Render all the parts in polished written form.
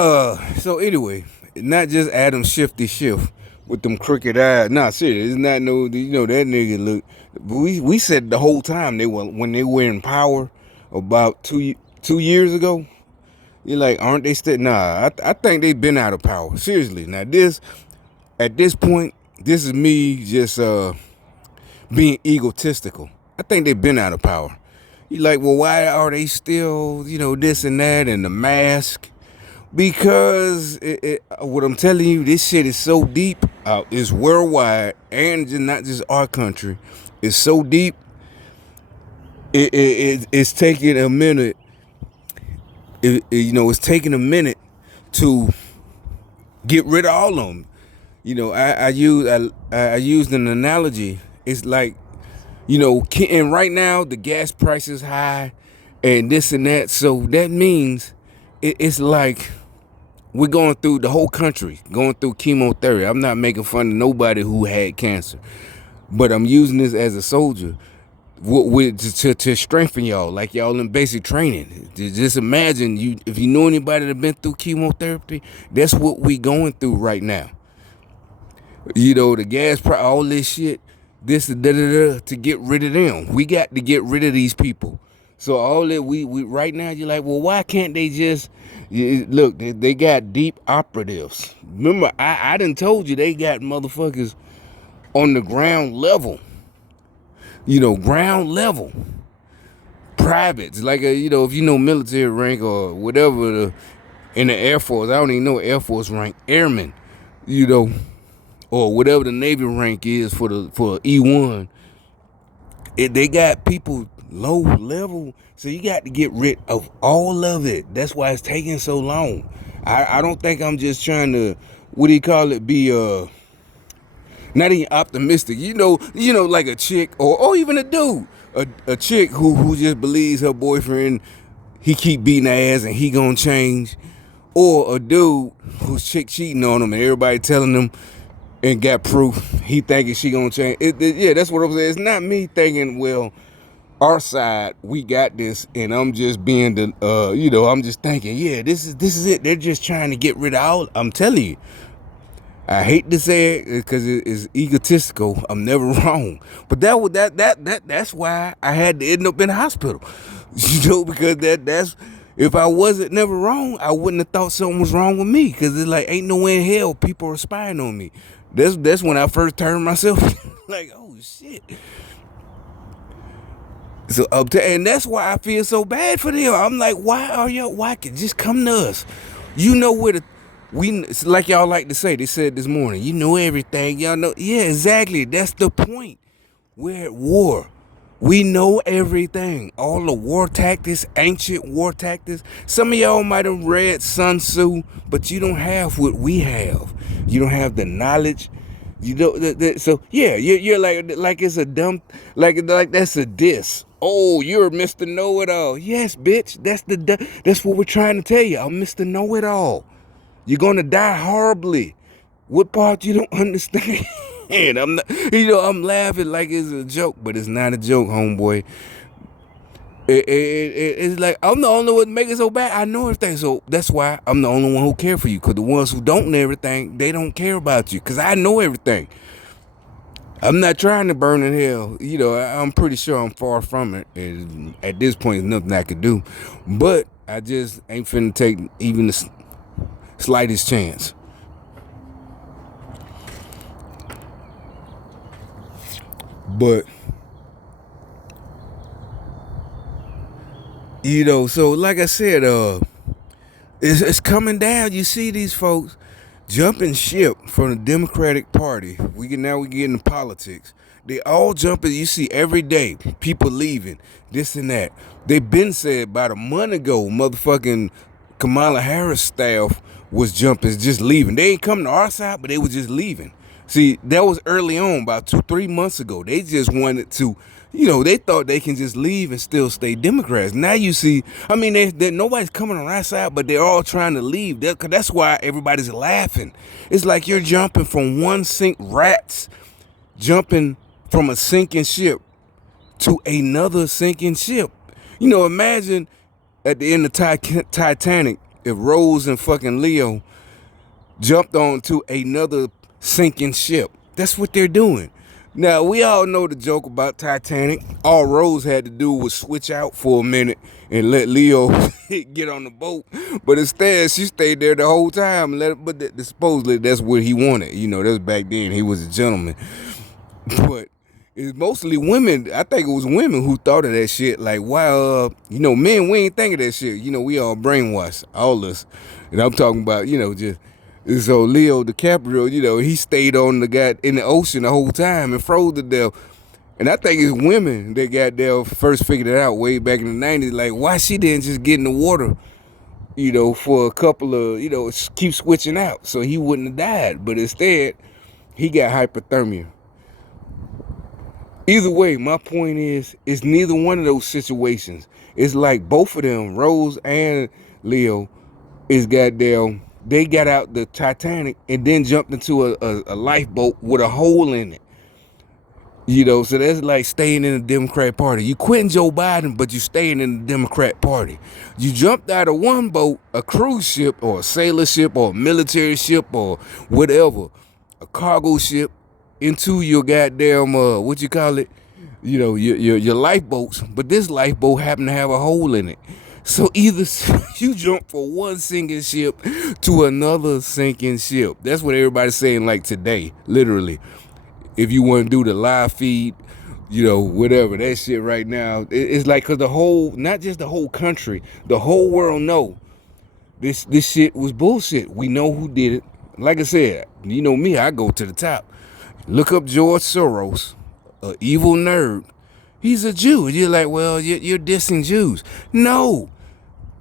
So anyway, not just Adam Shifty Shift with them crooked eyes. Nah, serious. It's not no. That nigga look. We said the whole time they were when they were in power about 2 years ago. You're like, aren't they still? Nah, I think they've been out of power. Seriously. Now at this point, this is me just being egotistical. I think they've been out of power. You're like, well, why are they still, this and that and the mask? Because what I'm telling you, this shit is so deep. It's worldwide and not just our country. It's so deep. It's taking a minute. It's taking a minute to get rid of all of them. I used an analogy. It's like, and right now the gas price is high, and this and that. So that means it's like we're going through the whole country, going through chemotherapy. I'm not making fun of nobody who had cancer, but I'm using this as a soldier to strengthen y'all, like y'all in basic training. Just imagine if you know anybody that been through chemotherapy, that's what we going through right now. The gas price, all this shit, this to get rid of them. We got to get rid of these people. So all that we right now, you're like, well, why can't they just look? They got deep operatives. Remember, I done told you they got motherfuckers on the ground level. Ground level privates, like if you know military rank or whatever in the Air Force. I don't even know Air Force rank, airmen. Or whatever the Navy rank is for E1. They got people low level, so you got to get rid of all of it. That's why it's taking so long. I don't think I'm just trying to, what do you call it, be not even optimistic. Like a chick or even a dude, a chick who just believes her boyfriend, he keep beating her ass and he gonna change, or a dude whose chick cheating on him and everybody telling him and got proof he thinking she gonna change. Yeah, that's what I'm saying. It's not me thinking, well, our side, we got this, and I'm just being I'm just thinking, yeah, this is it. They're just trying to get rid of all. I'm telling you, I hate to say it because it's egotistical. I'm never wrong, but that's why I had to end up in the hospital. Because that's if I wasn't never wrong, I wouldn't have thought something was wrong with me. Because it's like ain't no way in hell people are spying on me. That's when I first turned myself like, oh shit. So and that's why I feel so bad for them. I'm like, why can just come to us? You know where it's like y'all like to say, they said this morning, you know everything, y'all know. Yeah, exactly. That's the point. We're at war. We know everything. All the war tactics, ancient war tactics. Some of y'all might have read Sun Tzu, but you don't have what we have. You don't have the knowledge. You know, so yeah, you're like it's a dumb, like that's a diss. Oh, you're Mr. Know-It-All. Yes, bitch. That's what we're trying to tell you. I'm Mr. Know-It-All. You're gonna die horribly. What part you don't understand? I'm not, I'm laughing like it's a joke, but it's not a joke, homeboy. It's like I'm the only one making it so bad. I know everything, so that's why I'm the only one who care for you. Cause the ones who don't know everything, they don't care about you. Cause I know everything. I'm not trying to burn in hell. I'm pretty sure I'm far from it. And at this point, there's nothing I could do. But I just ain't finna take even the slightest chance. But so like I said, it's coming down. You see these folks jumping ship from the Democratic Party. We get into politics. They all jumping. You see every day people leaving, this and that. They been said about a month ago, motherfucking Kamala Harris staff was jumping, just leaving. They ain't coming to our side, but they was just leaving. See, that was early on, about 2-3 months ago. They just wanted to, they thought they can just leave and still stay Democrats. Now you see, I mean, nobody's coming on our side, but they're all trying to leave. That's why everybody's laughing. It's like you're jumping from rats jumping from a sinking ship to another sinking ship. Imagine at the end of Titanic, if Rose and fucking Leo jumped onto another sinking ship. That's what they're doing. Now, we all know the joke about Titanic. All Rose had to do was switch out for a minute and let Leo get on the boat. But instead, she stayed there the whole time. Supposedly, that's what he wanted. You know, that's back then. He was a gentleman. But it's mostly women. I think it was women who thought of that shit. Like, wow, men, we ain't think of that shit. We all brainwashed, all us. And I'm talking about, just. So Leo DiCaprio, he stayed on the guy in the ocean the whole time and froze to death. And I think it's women that got there first figured it out way back in the 90s. Like, why she didn't just get in the water, for a couple of, keep switching out so he wouldn't have died. But instead, he got hypothermia. Either way, my point is, it's neither one of those situations. It's like both of them, Rose and Leo, is goddamn, they got out the Titanic and then jumped into a lifeboat with a hole in it. So that's like staying in the Democrat Party. You quitting Joe Biden, but you staying in the Democrat Party. You jumped out of one boat, a cruise ship or a sailor ship or a military ship or whatever, a cargo ship, into your goddamn, what you call it, your lifeboats. But this lifeboat happened to have a hole in it. So either you jump from one sinking ship to another sinking ship. That's what everybody's saying like today, literally. If you want to do the live feed, whatever, that shit right now, it's like, because not just the whole country, the whole world know this shit was bullshit. We know who did it. Like I said, you know me, I go to the top. Look up George Soros, an evil nerd. He's a Jew. You're like, well, you're dissing Jews. No.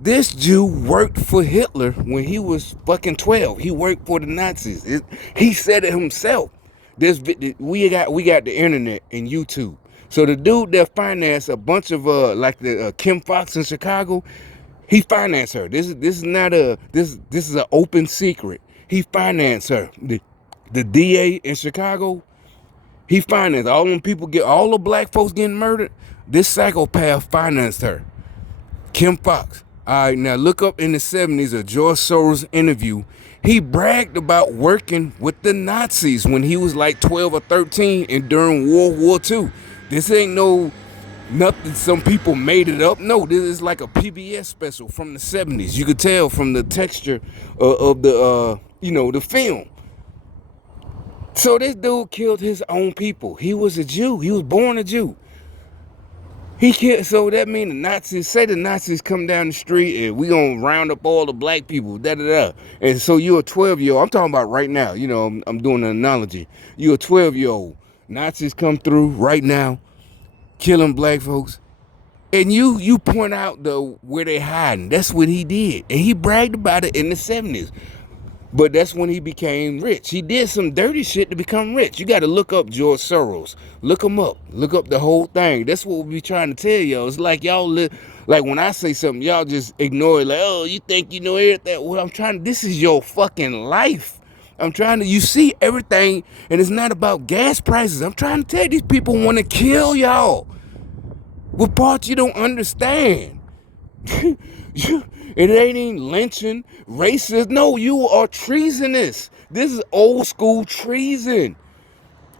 This Jew worked for Hitler when he was fucking 12. He worked for the Nazis. He said it himself. We got the internet and YouTube. So the dude that financed a bunch of like the Kim Fox in Chicago, he financed her. This is not this is an open secret. He financed her. The DA in Chicago, he financed all them people, all the black folks getting murdered. This psychopath financed her. Kim Fox. All right, now look up in the 70s a George Soros interview. He bragged about working with the Nazis when he was like 12 or 13 and during World War II. This ain't nothing some people made it up. No, this is like a PBS special from the 70s. You could tell from the texture of the the film. So this dude killed his own people. He was a Jew. He was born a Jew. He killed, so that means the Nazis come down the street and we gonna round up all the black people, da-da-da. And so you're a 12-year-old, I'm talking about right now, I'm doing an analogy. You're a 12-year-old, Nazis come through right now, killing black folks, and you point out where they hiding. That's what he did. And he bragged about it in the 70s. But that's when he became rich. He did some dirty shit to become rich. You got to look up George Soros. Look him up. Look up the whole thing. That's what we be trying to tell y'all. It's like y'all like when I say something, y'all just ignore it. Like, oh, you think you know everything. Well, this is your fucking life. You see everything, and it's not about gas prices. I'm trying to tell you, these people want to kill y'all. What part you don't understand? It ain't even lynching, racist. No, you are treasonous. This is old school treason.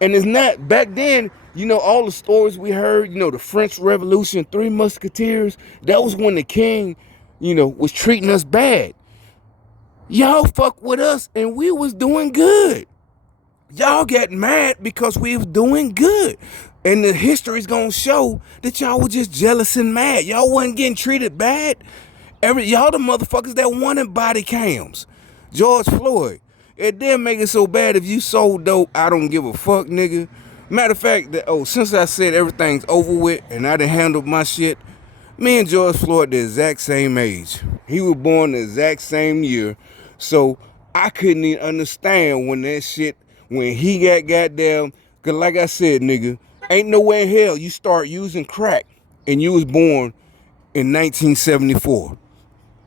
And it's not, back then, all the stories we heard, the French Revolution, Three Musketeers, that was when the king, was treating us bad. Y'all fuck with us and we was doing good. Y'all got mad because we was doing good. And the history's gonna show that y'all were just jealous and mad. Y'all wasn't getting treated bad. Y'all the motherfuckers that wanted body cams. George Floyd. It didn't make it so bad if you sold dope. I don't give a fuck, nigga. Matter of fact, since I said everything's over with and I done handled my shit, me and George Floyd the exact same age. He was born the exact same year. So I couldn't even understand when he got goddamn, cause like I said, nigga, ain't no way in hell you start using crack and you was born in 1974.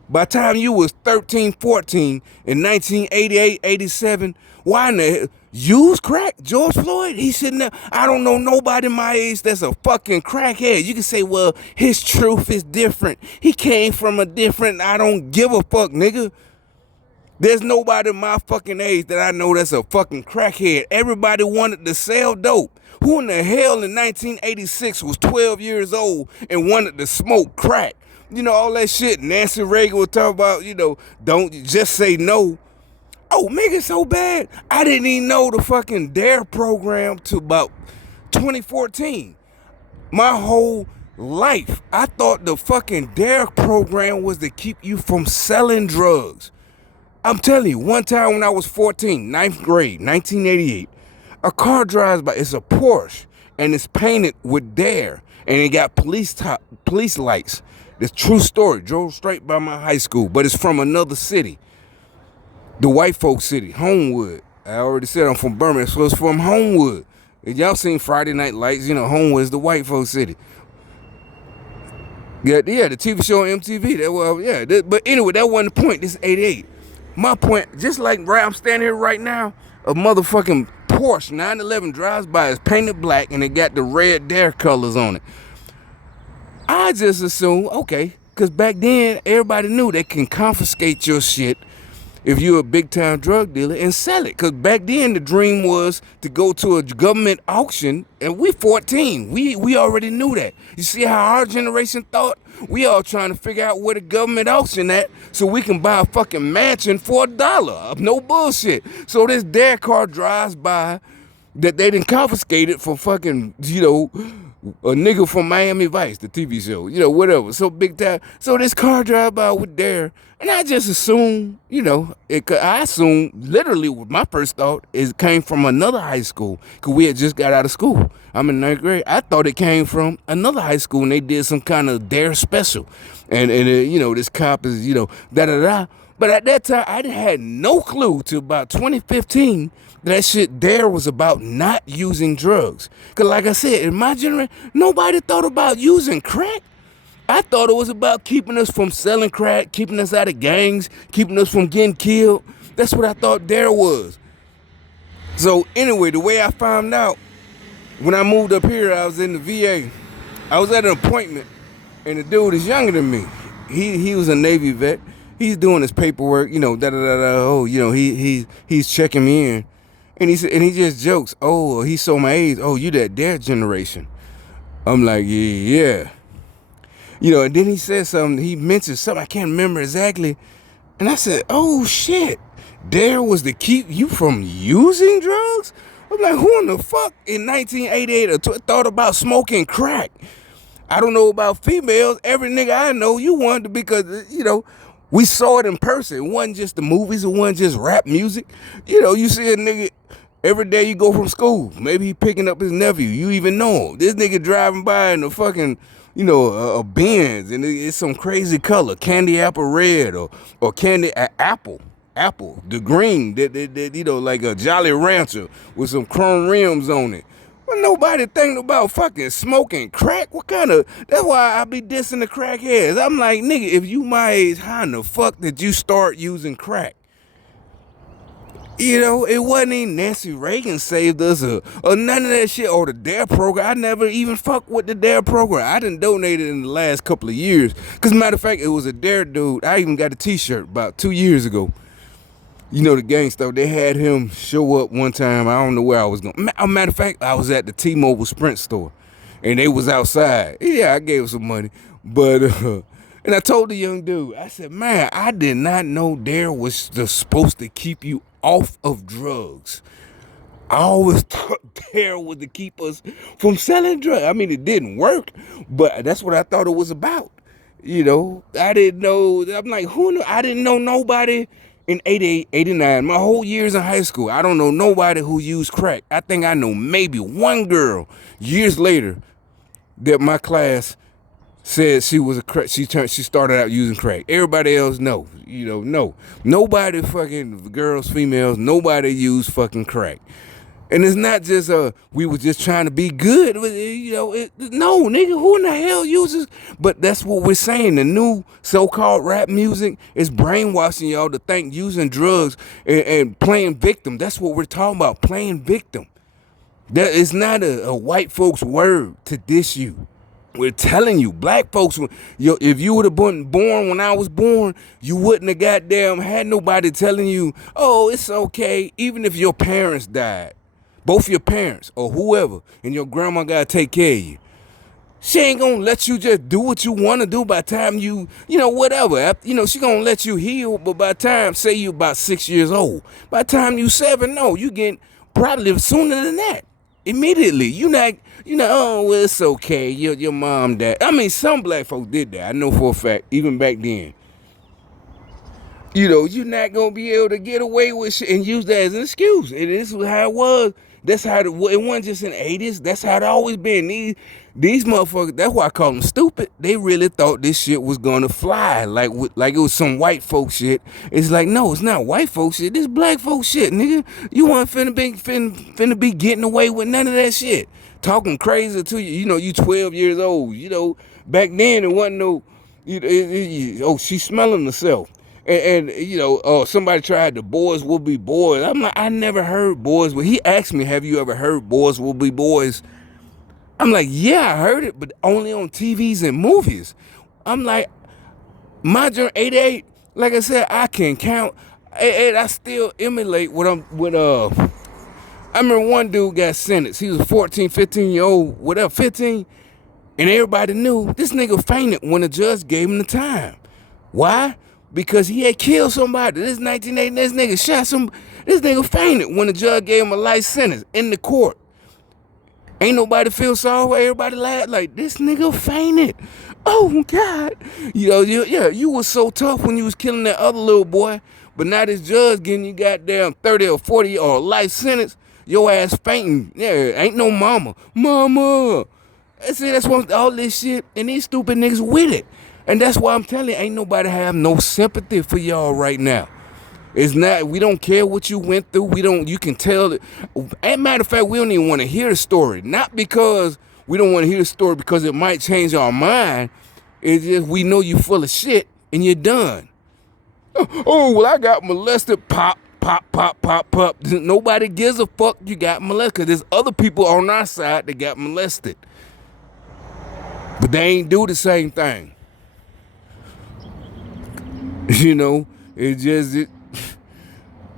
By the time you was 13, 14 in 1988, 87, why in the hell? Use crack? George Floyd? He sitting there. I don't know nobody my age that's a fucking crackhead. You can say, well, his truth is different. He came from a different, I don't give a fuck, nigga. There's nobody my fucking age that I know that's a fucking crackhead. Everybody wanted to sell dope. Who in the hell in 1986 was 12 years old and wanted to smoke crack? You know, all that shit Nancy Reagan was talking about, you know, don't just say no. Oh, make it so bad. I didn't even know the fucking DARE program to about 2014. My whole life, I thought the fucking DARE program was to keep you from selling drugs. I'm telling you, one time when I was 14, ninth grade, 1988, a car drives by. It's a Porsche, and it's painted with DARE, and it got police lights. This true story. Drove straight by my high school, but it's from another city. The white folk city, Homewood. I already said I'm from Birmingham, so it's from Homewood. If y'all seen Friday Night Lights, you know, Homewood is the white folk city. Yeah, the TV show on MTV. That was, yeah. But anyway, that wasn't the point. This is 88. My point, just like right, I'm standing here right now, a motherfucking Porsche 911 drives by, it's painted black, and it got the red DARE colors on it. I just assume, okay, because back then, everybody knew they can confiscate your shit if you're a big-time drug dealer and sell it. Because back then, the dream was to go to a government auction, and we 14. We already knew that. You see how our generation thought? We all trying to figure out where the government auction at so we can buy a fucking mansion for $1. No bullshit. So this DARE car drives by that they didn't confiscate it for fucking, you know, a nigga from Miami Vice, the TV show, you know, whatever. So big time. So this car drive by with DARE, and I just assumed, you know, I assumed literally my first thought is it came from another high school because we had just got out of school. I'm in ninth grade. I thought it came from another high school and they did some kind of DARE special, and you know, this cop is, you know, da da da. But at that time, I had no clue till about 2015 that shit DARE was about not using drugs. Because like I said, in my generation, nobody thought about using crack. I thought it was about keeping us from selling crack, keeping us out of gangs, keeping us from getting killed. That's what I thought DARE was. So anyway, the way I found out, when I moved up here, I was in the VA. I was at an appointment, and the dude is younger than me. He was a Navy vet. He's doing his paperwork, you know, da da da da. Oh, you know, he's checking me in, and he just jokes. Oh, he saw my age. Oh, you that DARE generation. I'm like, yeah. You know, and then he said something. He mentioned something I can't remember exactly, and I said, oh shit, DARE was to keep you from using drugs. I'm like, who in the fuck in 1988 thought about smoking crack? I don't know about females. Every nigga I know, you wanted to, because, you know, we saw it in person. It wasn't just the movies. It wasn't just rap music. You know, you see a nigga every day you go from school. Maybe he picking up his nephew. You even know him. This nigga driving by in a fucking, you know, a Benz, and it's some crazy color, candy apple red or candy apple, the green, that you know, like a Jolly Rancher with some chrome rims on it. Well, nobody thinking about fucking smoking crack. What kind of? That's why I be dissing the crackheads. I'm like, nigga, if you my age, how in the fuck did you start using crack? You know, it wasn't even Nancy Reagan saved us or none of that shit or the DARE program. I never even fucked with the DARE program. I done donated in the last couple of years. Because matter of fact, it was a DARE dude. I even got a t-shirt about 2 years ago. You know, the gang stuff, they had him show up one time. I don't know where I was going. Matter of fact, I was at the T-Mobile Sprint store, and they was outside. Yeah, I gave him some money. But, and I told the young dude, I said, man, I did not know DARE was supposed to keep you off of drugs. I always thought DARE was to keep us from selling drugs. I mean, it didn't work, but that's what I thought it was about. You know, I didn't know. I'm like, who knew? I didn't know nobody in 88, 89, my whole years in high school. I don't know nobody who used crack. I think I know maybe one girl years later that my class said she was a crack. She started out using crack. Everybody else, no. You know, no. Nobody fucking, girls, females, nobody used fucking crack. And it's not just we were just trying to be good. No, nigga, who in the hell uses? But that's what we're saying. The new so-called rap music is brainwashing y'all to think using drugs and playing victim. That's what we're talking about, playing victim. That is not a white folks word to diss you. We're telling you, black folks, if you would have been born when I was born, you wouldn't have goddamn had nobody telling you, oh, it's okay, even if your parents died. Both your parents or whoever, and your grandma gotta take care of you. She ain't gonna let you just do what you wanna do by the time whatever. She gonna let you heal, but by the time, say you about 6 years old, by the time you 7, no, you get probably sooner than that. Immediately. Oh, well, it's okay. Your mom died. I mean, some black folks did that. I know for a fact, even back then. You're not gonna be able to get away with shit and use that as an excuse. It is how it was. That's how it wasn't just in the 80s. That's how it always been. These motherfuckers, that's why I call them stupid. They really thought this shit was gonna fly, like it was some white folk shit. It's like, no, it's not white folk shit. This black folk shit, nigga. You want finna be getting away with none of that shit. Talking crazy to you. You 12 years old. Back then it wasn't no. She's smelling herself. And somebody tried the boys will be boys. I'm like, I never heard boys. But he asked me, have you ever heard boys will be boys? I'm like, yeah, I heard it, but only on TVs and movies. I'm like, my journey, 88, like I said, I can count. I still emulate I remember one dude got sentenced. He was 14, 15-year-old, whatever, 15. And everybody knew this nigga fainted when the judge gave him the time. Why? Because he had killed somebody. This 1980, this nigga shot some. This nigga fainted when the judge gave him a life sentence in the court. Ain't nobody feel sorry. Everybody laughed like, this nigga fainted. Oh God. You was so tough when you was killing that other little boy, but now this judge getting you goddamn 30 or 40 or a life sentence. Your ass fainting. Yeah, ain't no mama. Mama. See, that's what all this shit, and these stupid niggas with it. And that's why I'm telling you, ain't nobody have no sympathy for y'all right now. It's not, we don't care what you went through. You can tell it. As a matter of fact, we don't even want to hear the story. Not because we don't want to hear the story because it might change our mind. It's just we know you full of shit and you're done. Oh, well, I got molested. Pop, pop, pop, pop, pop. Nobody gives a fuck you got molested because there's other people on our side that got molested. But they ain't do the same thing.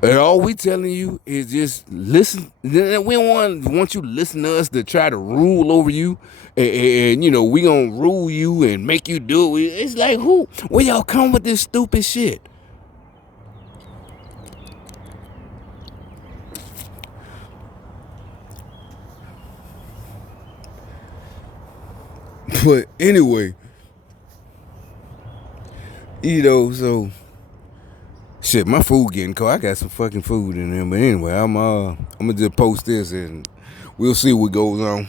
And all we telling you is just listen. We don't want you to listen to us to try to rule over you. And we gonna rule you and make you do it. It's like, where y'all come with this stupid shit? But anyway, so shit, my food getting cold. I got some fucking food in there. But anyway, I'm gonna just post this and we'll see what goes on.